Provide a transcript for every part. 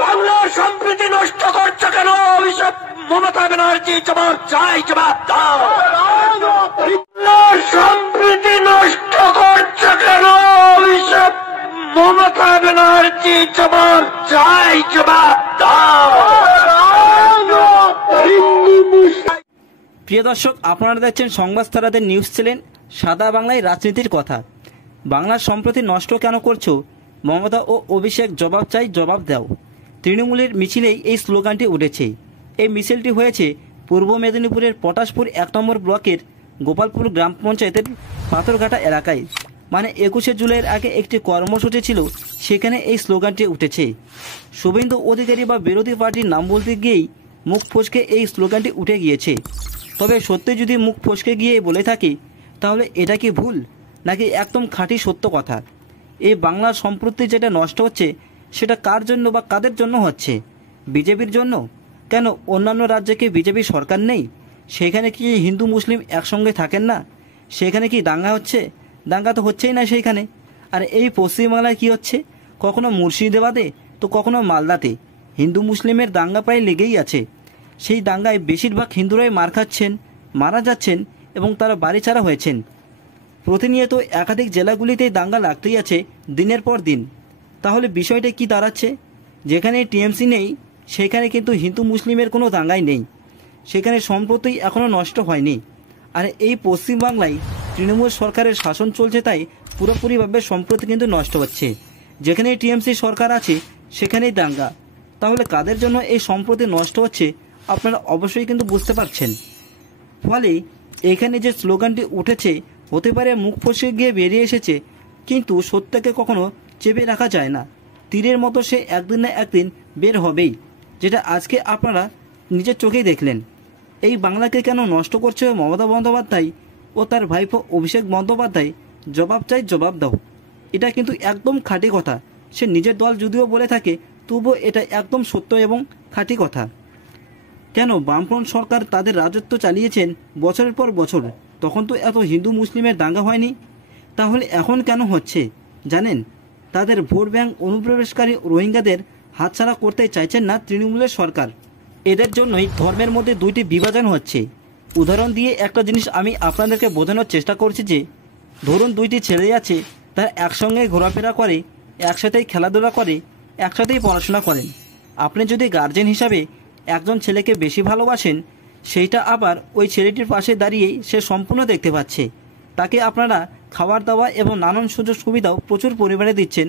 বাংলার সম্প্রীতি নষ্ট করছে কেন? অভিষেক মমতা ব্যানার্জি জবাব চাই, জবাব দাও। বাংলার সম্প্রীতি নষ্ট করছে কেন? অভিষেক মমতা ব্যানার্জি জবাব চাই, জবাব দাও। প্রিয় দর্শক, আপনারা দেখছেন সংবাদ তারাদের নিউজ চ্যানেল সাদা বাংলায় রাজনীতির কথা। বাংলার সম্প্রতি নষ্ট কেন করছো? মমতা ও অভিষেক জবাব চাই, জবাব দাও। তৃণমূলের মিছিলেই এই স্লোগানটি উঠেছে। এই মিছিলটি হয়েছে পূর্ব মেদিনীপুরের পটাশপুর 1 নম্বর ব্লকের গোপালপুর গ্রাম পঞ্চায়েতের পাথরঘাটা এলাকায়। মানে 21শে জুলাইয়ের আগে একটি কর্মসূচি ছিল, সেখানে এই স্লোগানটি উঠেছে। শুভেন্দু অধিকারী বা বিরোধী পার্টির নাম বলতে গিয়েই মুখ ফসকে এই স্লোগানটি উঠে গিয়েছে। তবে সত্যি যদি মুখ ফসকে গিয়ে বলে থাকি, তাহলে এটা কি ভুল নাকি একদম খাঁটি সত্য কথা? এই বাংলার সম্প্রতি যেটা নষ্ট হচ্ছে, সেটা কার জন্য বা কাদের জন্য হচ্ছে? বিজেপির জন্য? কেন অন্যান্য রাজ্যে কি বিজেপি সরকার নেই? সেখানে কি হিন্দু মুসলিম একসঙ্গে থাকেন না? সেখানে কি দাঙ্গা হচ্ছে? দাঙ্গা তো হচ্ছেই না সেইখানে। আর এই পশ্চিমবাংলায় কি হচ্ছে? কখনো মুর্শিদাবাদে তো কখনো মালদাতে হিন্দু মুসলিমের দাঙ্গা প্রায় লেগেই আছে। সেই দাঙ্গায় বেশিরভাগ হিন্দুরাই মার খাচ্ছেন, মারা যাচ্ছেন এবং তারা বাড়ি ছাড়া হয়েছেন। প্রতিনিয়ত একাধিক জেলাগুলিতেই দাঙ্গা লাগতেই আছে দিনের পর দিন। তাহলে বিষয়টা কি দাঁড়াচ্ছে? যেখানে টিএমসি নেই, সেখানে কিন্তু হিন্দু মুসলিমের কোনো দাঙ্গাই নেই। সেখানে সম্প্রতি এখনও নষ্ট হয়নি। আর এই পশ্চিমবাংলায় তৃণমূল সরকারের শাসন চলছে, তাই পুরোপুরিভাবে সম্প্রতি কিন্তু নষ্ট হচ্ছে। যেখানে টিএমসি সরকার আছে, সেখানেই দাঙ্গা। তাহলে কাদের জন্য এই সম্প্রতি নষ্ট হচ্ছে, আপনারা অবশ্যই কিন্তু বুঝতে পারছেন। ফলে এখানে যে স্লোগানটি উঠেছে, হতে পারে মুখ ফসকে গিয়ে বেরিয়ে এসেছে, কিন্তু সত্যকে কখনো চেপে রাখা যায় না। তীরের মতো সে একদিন না একদিন বের হবেই, যেটা আজকে আপনারা নিজের চোখেই দেখলেন। এই বাংলাকে কেন নষ্ট করছে মমতা বন্দ্যোপাধ্যায় ও তার ভাইপো অভিষেক বন্দ্যোপাধ্যায়? জবাব চাই, জবাব দাও। এটা কিন্তু একদম খাঁটি কথা। সে নিজের দল যদিও বলে থাকে, তবুও এটা একদম সত্য এবং খাঁটি কথা। কেন বামফ্রন্ট সরকার তাদের রাজত্ব চালিয়েছেন বছরের পর বছর, তখন তো এত হিন্দু মুসলিমের দাঙ্গা হয়নি। তাহলে এখন কেন হচ্ছে জানেন? তাদের ভোট ব্যাংক অনুপ্রবেশকারী রোহিঙ্গাদের হাতছাড়া করতে চাইছেন না তৃণমূলের সরকার। এদের জন্যই ধর্মের মধ্যে দুইটি বিভাজন হচ্ছে। উদাহরণ দিয়ে একটা জিনিস আমি আপনাদেরকে বোঝানোর চেষ্টা করছি যে, ধরুন দুইটি ছেলে আছে, তারা একসঙ্গে ঘোরাফেরা করে, একসাথেই খেলাধুলা করে, একসাথেই পড়াশোনা করেন। আপনি যদি গার্জেন হিসাবে একজন ছেলেকে বেশি ভালোবাসেন, সেইটা আবার ওই ছেলেটির পাশে দাঁড়িয়েই সে সম্পূর্ণ দেখতে পাচ্ছে। তাকে আপনারা খাবার দাওয়া এবং নানান সুযোগ সুবিধাও প্রচুর পরিমাণে দিচ্ছেন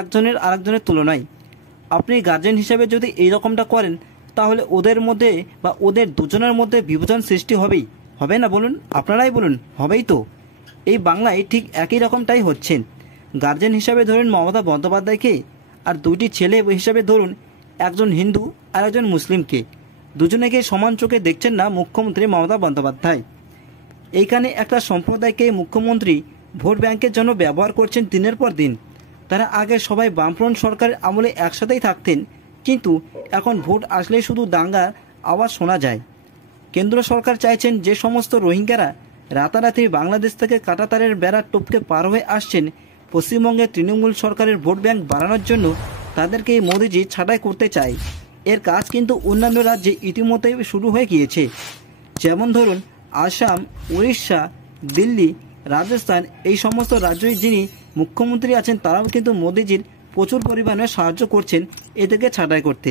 একজনের আরেকজনের তুলনায়। আপনি গার্জেন হিসাবে যদি এই রকমটা করেন, তাহলে ওদের মধ্যে বা ওদের দুজনের মধ্যে বিভাজন সৃষ্টি হবেই, হবে না বলুন? আপনারাই বলুন, হবেই তো। এই বাংলায় ঠিক একই রকমটাই হচ্ছে। গার্জেন হিসাবে ধরুন মমতা বন্দ্যোপাধ্যায়কে, আর দুইটি ছেলে হিসাবে ধরুন একজন হিন্দু আর একজন মুসলিমকে। দুজনেকে সমান চোখে দেখছেন না মুখ্যমন্ত্রী মমতা বন্দ্যোপাধ্যায়। এইখানে একটা সম্প্রদায়কে মুখ্যমন্ত্রী ভোট ব্যাংকের জন্য ব্যবহার করছেন দিনের পর দিন। তারা আগে সবাই বামফ্রন্ট সরকারের আমলে একসাথেই থাকতেন, কিন্তু এখন ভোট আসলেই শুধু দাঙ্গার আওয়াজ শোনা যায়। কেন্দ্র সরকার চাইছেন যে সমস্ত রোহিঙ্গারা রাতারাতি বাংলাদেশ থেকে কাঁটাতারের বেড়া টপকে পার হয়ে আসছেন, পশ্চিমবঙ্গের তৃণমূল সরকারের ভোট ব্যাংক বাড়ানোর জন্য তাদেরকে মোদিজি ছাঁটাই করতে চায়। এর কাজ কিন্তু অন্যান্য রাজ্যে ইতিমধ্যেই শুরু হয়ে গিয়েছে। যেমন ধরুন আসাম, উড়িষ্যা, দিল্লি, রাজস্থান, এই সমস্ত রাজ্যই যিনি মুখ্যমন্ত্রী আছেন, তারাও কিন্তু মোদিজির প্রচুর পরিমাণে সাহায্য করছেন এদেরকে ছাঁটাই করতে।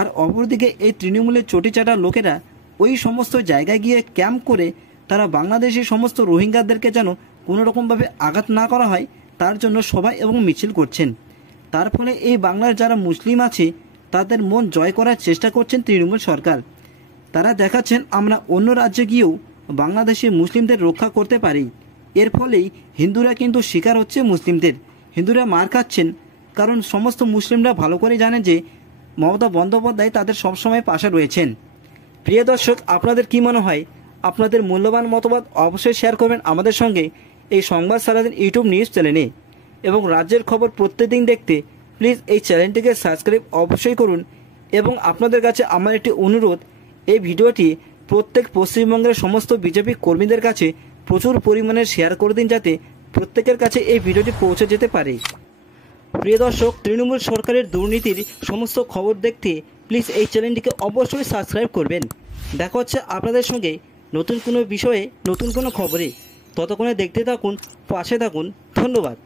আর অপরদিকে এই তৃণমূলের চটিচাটা লোকেরা ওই সমস্ত জায়গায় গিয়ে ক্যাম্প করে তারা বাংলাদেশের সমস্ত রোহিঙ্গাদেরকে যেন কোনো রকমভাবে আঘাত না করা হয়, তার জন্য সভা এবং মিছিল করছেন। তার ফলে এই বাংলার যারা মুসলিম আছে, তাদের মন জয় করার চেষ্টা করছেন তৃণমূল সরকার। তারা দেখাচ্ছেন আমরা অন্য রাজ্যে গিয়েও বাংলাদেশে মুসলিমদের রক্ষা করতে পারি। এর ফলেই হিন্দুরা কিন্তু শিকার হচ্ছে মুসলিমদের, হিন্দুরা মার খাচ্ছেন। কারণ সমস্ত মুসলিমরা ভালো করে জানে যে মমতা বন্দ্যোপাধ্যায় তাদের সবসময় পাশে রয়েছেন। প্রিয় দর্শক, আপনাদের কি মনে হয়? আপনাদের মূল্যবান মতামত অবশ্যই শেয়ার করবেন আমাদের সঙ্গে এই সংবাদ সারাদিন ইউটিউব নিউজ চ্যানেলে। এবং রাজ্যের খবর প্রত্যেকদিন দেখতে প্লিজ এই চ্যানেলটিকে সাবস্ক্রাইব অবশ্যই করুন। এবং আপনাদের কাছে আমার একটি অনুরোধ, এই ভিডিওটি প্রত্যেক পশ্চিমবঙ্গের সমস্ত বিজেপি কর্মীদের কাছে প্রচুর পরিমাণে শেয়ার করে দিন, যাতে প্রত্যেকের কাছে এই ভিডিওটি পৌঁছে যেতে পারে। প্রিয় দর্শক, তৃণমূল সরকারের দুর্নীতির সমস্ত খবর দেখতে প্লিজ এই চ্যানেলটিকে অবশ্যই সাবস্ক্রাইব করবেন। দেখা হচ্ছে আপনাদের সঙ্গে নতুন কোনো বিষয়ে নতুন কোনো খবরে। ততক্ষণে দেখতে থাকুন, পাশে থাকুন। ধন্যবাদ।